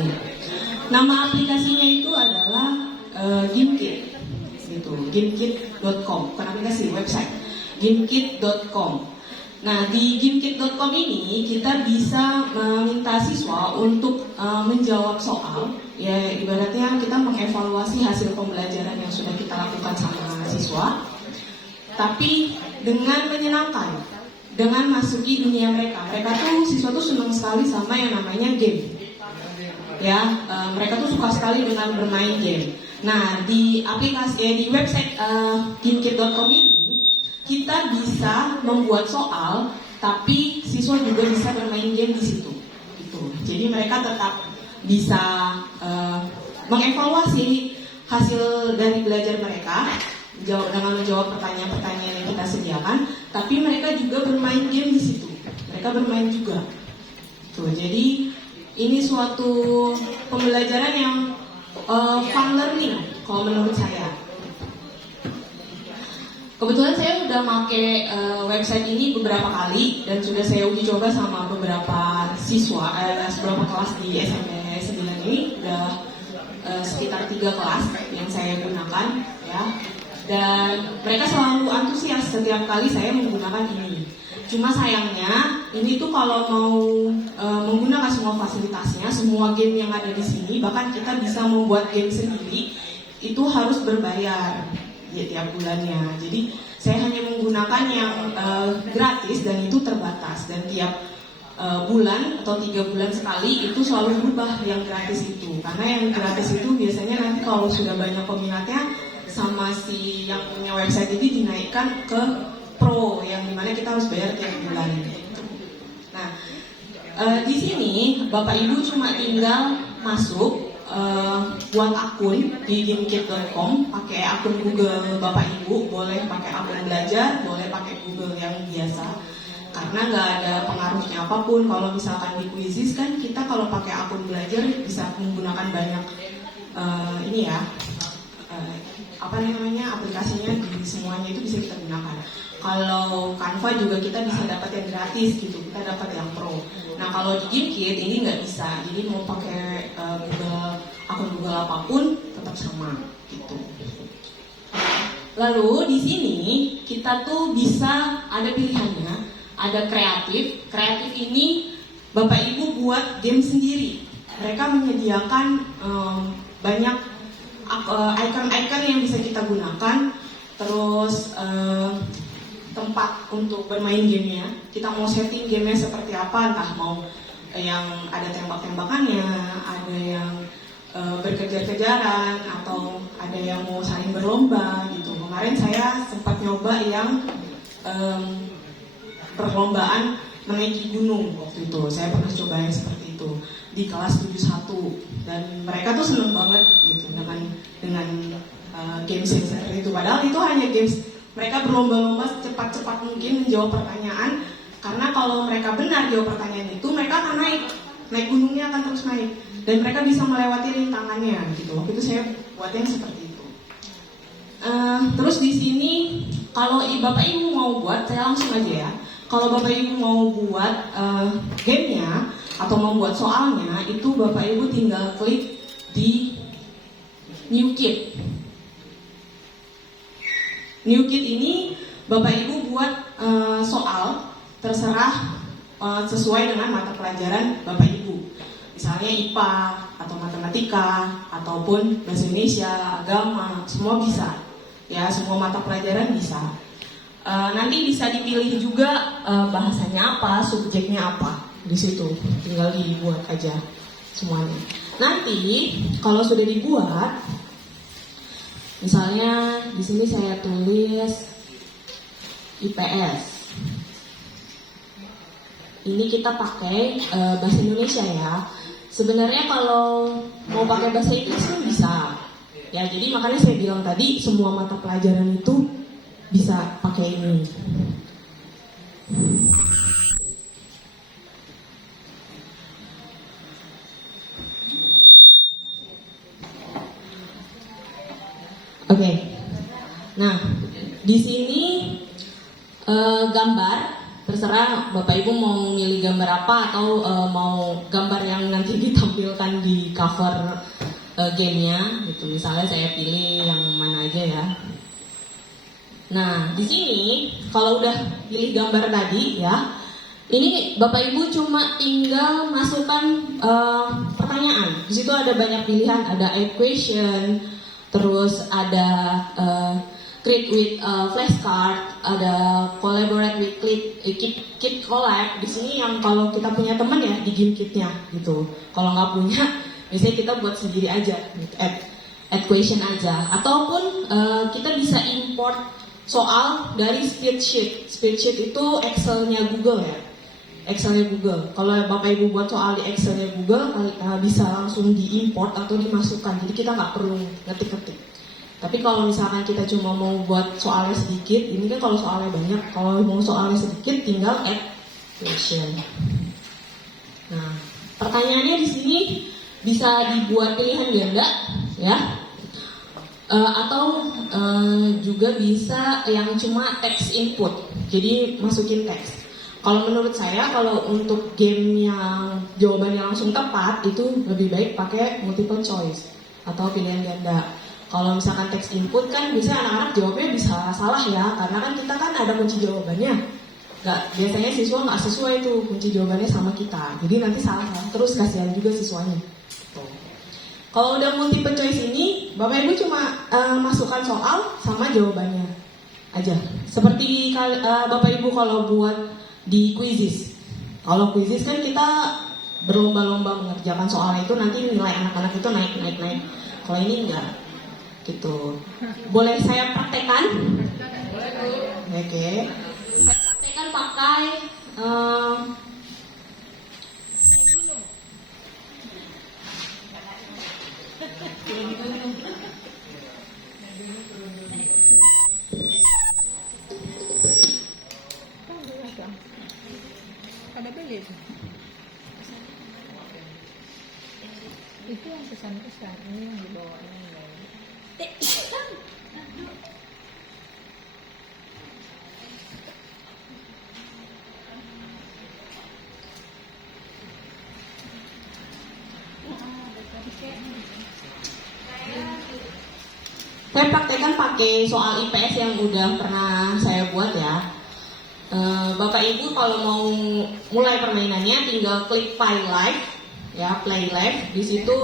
ini. Nama aplikasinya itu adalah GameKit, gitu, gamekit.com, bukan aplikasi, website, gamekit.com. Nah, di gamekit.com ini kita bisa meminta siswa untuk menjawab soal, ya ibaratnya kita mengevaluasi hasil pembelajaran yang sudah kita lakukan sama siswa, tapi dengan menyenangkan, dengan masuki dunia mereka. Siswa tuh senang sekali sama yang namanya game. Ya, mereka tuh suka sekali dengan bermain game. Nah, di aplikasi, di website gamekit.com ini kita bisa membuat soal, tapi siswa juga bisa bermain game di situ. Gitu. Jadi mereka tetap bisa mengevaluasi hasil dari belajar mereka dengan menjawab pertanyaan-pertanyaan yang kita sediakan, tapi mereka juga bermain game di situ. Mereka bermain juga. Tuh, jadi ini suatu pembelajaran yang fun learning kalau menurut saya. Kebetulan saya udah pakai website ini beberapa kali dan sudah saya uji coba sama beberapa siswa, beberapa kelas di SMP 9 ini, udah sekitar 3 kelas yang saya gunakan, ya. Dan mereka selalu antusias setiap kali saya menggunakan ini. Cuma sayangnya ini tuh kalau mau menggunakan semua fasilitasnya, semua game yang ada di sini, bahkan kita bisa membuat game sendiri, itu harus berbayar ya tiap bulannya. Jadi saya hanya menggunakan yang gratis dan itu terbatas, dan tiap bulan atau 3 bulan sekali itu selalu berubah yang gratis itu, karena yang gratis itu biasanya nanti kalau sudah banyak peminatnya sama si yang punya website ini dinaikkan ke pro, yang dimana kita harus bayar tiap bulan. Nah, di sini Bapak Ibu cuma tinggal masuk, buat akun di gamekit.com, pakai akun Google Bapak Ibu, boleh pakai akun belajar, boleh pakai Google yang biasa, karena nggak ada pengaruhnya apapun. Kalau misalkan di Quizizz kan kita kalau pakai akun belajar bisa menggunakan banyak ini ya, aplikasinya di semuanya itu bisa kita gunakan. Kalau Canva juga kita bisa dapat yang gratis gitu, kita dapat yang pro. Nah, kalau di GameKit ini nggak bisa, jadi mau pakai akun Google apapun tetap sama gitu. Lalu di sini kita tuh bisa ada pilihannya, ada kreatif. Kreatif ini Bapak Ibu buat game sendiri. Mereka menyediakan banyak icon-icon yang bisa kita gunakan, terus tempat untuk bermain gamenya. Kita mau setting gamenya seperti apa, entah mau yang ada tembak-tembakannya, ada yang berkejar-kejaran, atau ada yang mau saling berlomba gitu. Kemarin saya sempat nyoba yang perlombaan menaiki gunung waktu itu. Saya pernah coba yang seperti itu di kelas 71, dan mereka tuh seneng banget gitu dengan games yang seperti itu. Padahal itu hanya games, mereka berlomba-lomba cepat-cepat mungkin menjawab pertanyaan, karena kalau mereka benar jawab pertanyaan itu, mereka akan naik gunungnya akan terus naik, dan mereka bisa melewati rintangannya gitu. Waktu itu saya buat yang seperti itu. Terus di sini kalau Bapak Ibu mau buat, saya langsung aja ya. Kalau Bapak Ibu mau buat gamenya atau mau buat soalnya, itu Bapak Ibu tinggal klik di New Kit. New Kit ini Bapak Ibu buat soal terserah sesuai dengan mata pelajaran Bapak Ibu. Misalnya IPA atau matematika ataupun bahasa Indonesia, agama, semua bisa. Ya, semua mata pelajaran bisa. Nanti bisa dipilih juga bahasanya apa, subjeknya apa. Di situ tinggal dibuat aja semuanya. Nanti kalau sudah dibuat, misalnya di sini saya tulis IPS. Ini kita pakai bahasa Indonesia ya. Sebenarnya kalau mau pakai bahasa Inggris pun bisa. Ya, jadi makanya saya bilang tadi semua mata pelajaran itu bisa pakai ini. Oke. Nah, di sini gambar, terserah Bapak Ibu mau milih gambar apa atau mau gambar yang nanti ditampilkan di cover gamenya gitu. Misalnya saya pilih yang mana aja ya. Nah, di sini kalau udah pilih gambar tadi ya, ini Bapak Ibu cuma tinggal masukkan pertanyaan. Di situ ada banyak pilihan, ada equation, terus ada create with flashcard, ada collaborate with kit collab. Di sini yang kalau kita punya teman ya di game kitnya gitu. Kalau nggak punya, biasanya kita buat sendiri aja, gitu. Add question aja. Ataupun kita bisa import soal dari spreadsheet. Spreadsheet itu Excel-nya Google ya. Excel-nya Google. Kalau Bapak Ibu buat soal di Excel-nya Google, bisa langsung diimport atau dimasukkan. Jadi kita nggak perlu ngetik-ngetik. Tapi kalau misalkan kita cuma mau buat soalnya sedikit, ini kan kalau soalnya banyak, kalau mau soalnya sedikit tinggal add question. Nah, pertanyaannya di sini bisa dibuat pilihan ganda, ya, atau juga bisa yang cuma text input, jadi masukin teks. Kalau menurut saya, kalau untuk game yang jawabannya langsung tepat, itu lebih baik pakai multiple choice atau pilihan ganda. Kalau misalkan teks input kan biasanya anak-anak jawabnya bisa salah ya, karena kan kita kan ada kunci jawabannya. Biasanya siswa nggak sesuai tuh kunci jawabannya sama kita, jadi nanti salah terus, kasihan juga siswanya. Tuh. Kalau udah multiple choice ini, Bapak Ibu cuma masukkan soal sama jawabannya aja. Seperti Bapak Ibu kalau buat di quizzes. Kalau quizzes kan kita berlomba-lomba mengerjakan soalnya itu, nanti nilai anak-anak itu naik. Kalau ini enggak. Gitu. Boleh saya praktekkan? Boleh, Bu. Oke. Saya praktekkan pakai ada beli itu yang pesan-pesan, ini yang dibawa yang saya praktekkan pakai soal IPS yang udah pernah saya buat ya. Bapak Ibu kalau mau mulai permainannya tinggal klik play live ya, play live. Di situ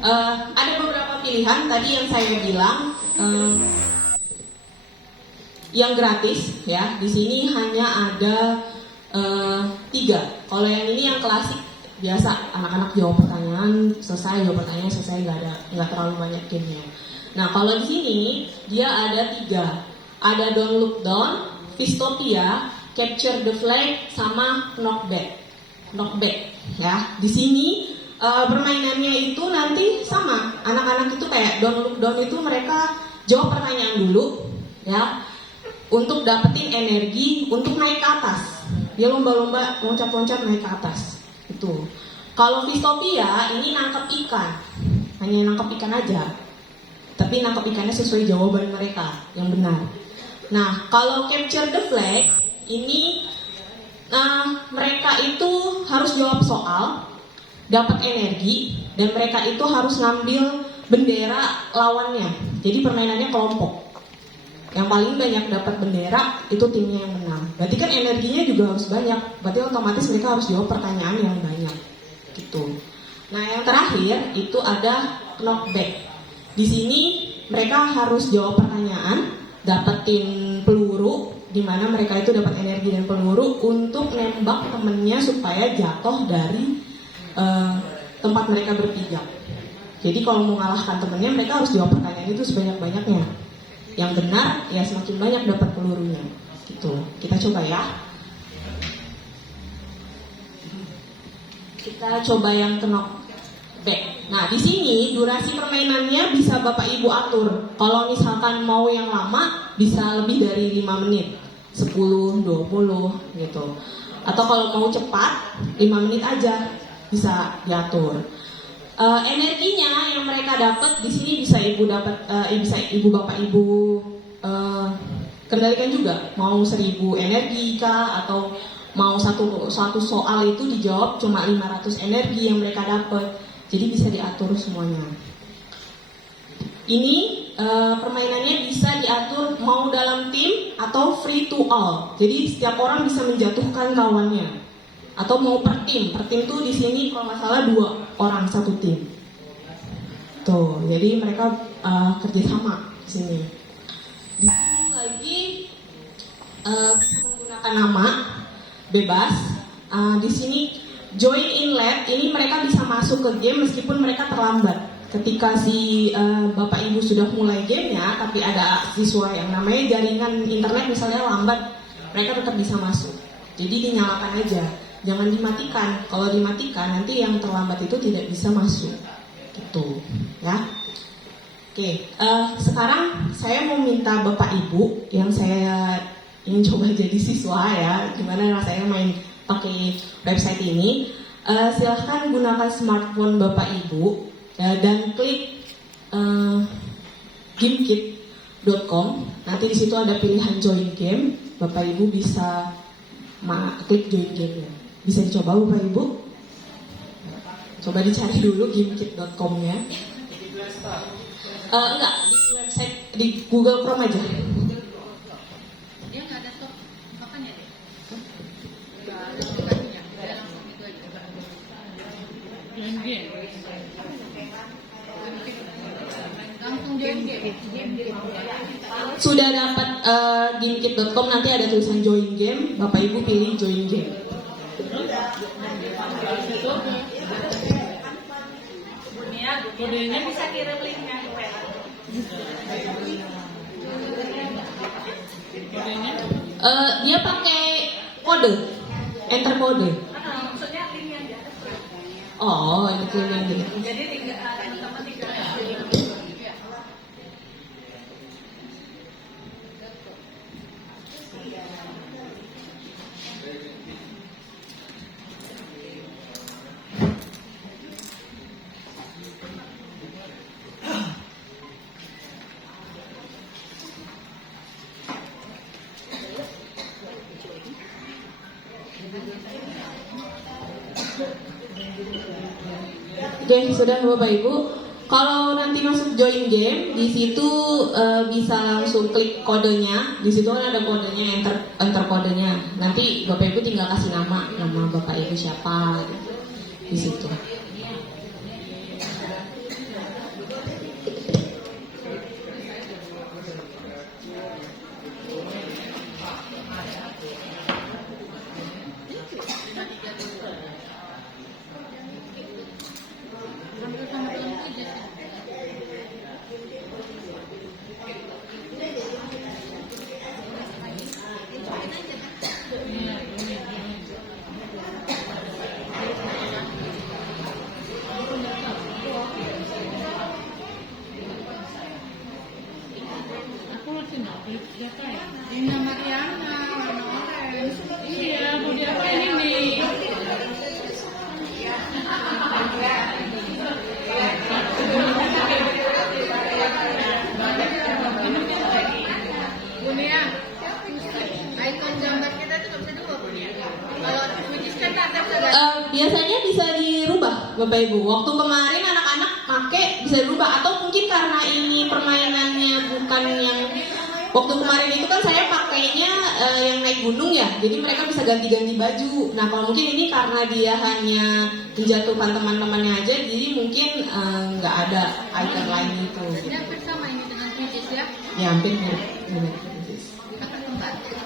ada beberapa pilihan tadi yang saya bilang yang gratis ya. Di sini hanya ada 3. Kalau yang ini yang klasik biasa, anak-anak jawab pertanyaan selesai, jawab pertanyaan selesai, nggak terlalu banyak gamenya. Nah kalau di sini dia ada 3, ada Don't Look Down, Fistopia, Capture the Flag, sama Knockback ya. Di sini permainannya itu nanti sama, anak-anak itu kayak Don't Look Down itu mereka jawab pertanyaan dulu ya, untuk dapetin energi untuk naik ke atas. Dia lomba-lomba loncat-loncat naik ke atas itu. Kalau Fistopia ini nangkep ikan, hanya nangkep ikan aja, tapi nangkep ikannya sesuai jawaban mereka yang benar. Nah kalau Capture the Flag ini mereka itu harus jawab soal, dapat energi, dan mereka itu harus ngambil bendera lawannya. Jadi permainannya kelompok. Yang paling banyak dapat bendera itu timnya yang menang. Berarti kan energinya juga harus banyak. Berarti otomatis mereka harus jawab pertanyaan yang banyak. Gitu. Nah yang terakhir itu ada knockback. Di sini mereka harus jawab pertanyaan, dapetin peluru, di mana mereka itu dapat energi dan peluru untuk nembak temennya supaya jatuh dari tempat mereka berpijak. Jadi kalau mau mengalahkan temennya, mereka harus jawab pertanyaan itu sebanyak-banyaknya. Yang benar ya semakin banyak dapat pelurunya. Gitu. Kita coba ya. Kita coba yang knockback. Nah di sini durasi permainannya bisa Bapak Ibu atur. Kalau misalkan mau yang lama bisa lebih dari 5 menit, 10, 20 gitu. Atau kalau mau cepat 5 menit aja bisa diatur. Energinya yang mereka dapat di sini bisa ibu dapat, bisa ibu bapak ibu kendalikan juga. Mau 1000 energi kah, atau mau satu soal itu dijawab cuma 500 energi yang mereka dapat. Jadi bisa diatur semuanya. Ini permainannya bisa diatur mau dalam tim atau free to all. Jadi setiap orang bisa menjatuhkan kawannya. Atau mau per tim. Per tim tuh di sini kalau nggak salah 2 orang satu tim. Tuh, jadi mereka kerjasama di sini. Di sini lagi bisa menggunakan nama bebas. Di sini join in late, ini mereka bisa masuk ke game meskipun mereka terlambat. Ketika si bapak ibu sudah mulai gamenya, tapi ada siswa yang namanya jaringan internet misalnya lambat, mereka tetap bisa masuk. Jadi dinyalakan aja, jangan dimatikan. Kalau dimatikan nanti yang terlambat itu tidak bisa masuk. Gitu, ya. Oke, sekarang saya mau minta bapak ibu yang saya ingin coba jadi siswa ya, gimana rasanya main pakai website ini. Silahkan gunakan smartphone bapak ibu dan klik gamekit.com. Nanti di situ ada pilihan join game. Bapak ibu bisa klik join game. Bisa dicoba bapak ibu. Coba dicari dulu gamekit.com-nya. Enggak, di website di Google Chrome aja. Dia nggak ada stop makannya deh. Langsung join game. Sudah dapat gamekit.com, nanti ada tulisan join game. Bapak ibu pilih join game. Kodenya bisa kirim linknya ke WA. Dia pakai kode, enter kode. Maksudnya link yang di atas. Oh, itu yang ini. Jadi teman-teman tinggal Oke, sudah Bapak Ibu. Kalau nanti masuk join game, di situ bisa langsung klik kodenya. Di situ kan ada kodenya, enter kodenya. Nanti Bapak Ibu tinggal kasih nama Bapak Ibu siapa gitu. Di situ. Dina Mariana, warna orange. Iya, mau diapain ini? Bunia, icon gambar kita itu nggak bisa diubah, Bunia. Kalau which kan ada Biasanya bisa dirubah Bapak Ibu. Waktu kemarin anak-anak pakai bisa dirubah, atau mungkin karena ini permainannya bukan yang waktu kemarin itu kan saya pakainya yang naik gunung ya, jadi mereka bisa ganti-ganti baju. Nah kalau mungkin ini karena dia hanya menjatuhkan teman-temannya aja, jadi mungkin nggak ada icon lain itu. Jadi hampir sama ini dengan Twitch ya. Ya hampir mirip. Akan kembali.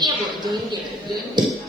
Iya Bu, join game.